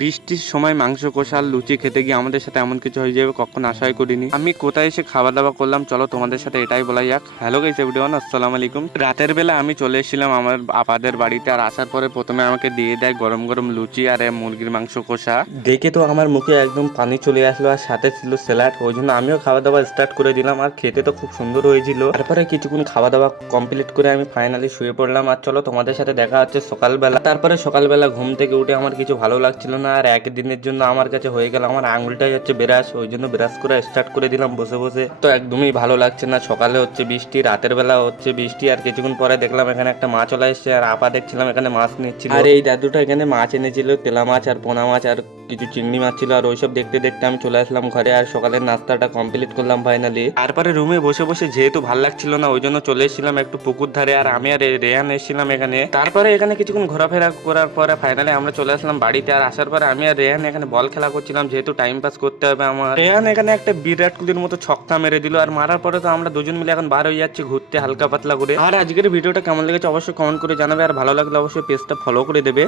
বৃষ্টির সময় মাংস কষা আর লুচি খেতে গিয়ে আমাদের সাথে এমন কিছু হয়ে যাবে কখনো আশাই করিনি। আমি কোথায় এসে খাওয়া দাওয়া করলাম চলো তোমাদের সাথে এটাই বলা যাক। হ্যালো গাইস এভরিওয়ান, আসসালামু আলাইকুম। রাতের বেলা আমি চলে এসেছিলাম আমার আপাদের বাড়িতে, আর আসার পরে প্রথমে আমাকে দিয়ে দেয় গরম গরম লুচি আর মুরগির মাংস কষা। দেখে তো আমার মুখে একদম পানি চলে আসলো, আর সাথে ছিল স্যালাড। ওই জন্য আমিও খাওয়া দাওয়া স্টার্ট করে দিলাম, আর খেতে তো খুব সুন্দর হয়েছিল। তারপরে কিছুক্ষণ খাওয়া দাওয়া কমপ্লিট করে আমি ফাইনালি শুয়ে পড়লাম। আর চলো তোমাদের সাথে দেখা হচ্ছে সকালবেলা। তারপরে সকালবেলা ঘুম থেকে উঠে আমার কিছু ভালো লাগছিল না, আর একদিনের জন্য আমার কাছে হয়ে গেল আমার আঙুলটাই হচ্ছে ব্রাশ। ওই জন্য ব্রাশ করে স্টার্ট করে দিলাম বসে বসে। তো একদমই ভালো লাগছে না। সকালে হচ্ছে বৃষ্টি, রাতের বেলা হচ্ছে বৃষ্টি, আর কিছুক্ষণ পরে দেখলাম এখানে একটা মাছ চলে এসছে, আর আপা দেখছিলাম এখানে মাছ নিচ্ছিল। আর এই দাদুটা এখানে মাছ এনেছিল, তেলা মাছ আর পোনা মাছ আর কিছু চিংড়ি মাছ ছিল। আর ওইসব দেখতে দেখতে আমি চলে আসলাম ঘরে, আর সকালের নাস্তাটা কমপ্লিট করলাম ফাইনালি। তারপরে রুমে বসে বসে যেহেতু ভালো লাগছিল না, ওই জন্য চলে এসেছিলাম একটু পুকুর ধারে, আর আমি আর রেহান এসেছিলাম এখানে। তারপরে এখানে কিছুক্ষণ ঘোরাফেরা করার পরে ফাইনালি আমরা চলে আসলাম বাড়িতে। আর আসার পরে আমি আর রেহান এখানে বল খেলা করছিলাম, যেহেতু টাইম পাস করতে হবে আমার। রেহান এখানে একটা বিরাট কোহলির মতো ছক্কা মেরে দিল, আর মারার পরে তো আমরা দুজন মিলে এখন বার হয়ে যাচ্ছি ঘুরতে হালকা পাতলা করে। আর আজকের ভিডিওটা কেমন লেগেছে অবশ্যই কমেন্ট করে জানাবে, আর ভালো লাগলে অবশ্যই পেজটা ফলো করে দেবে।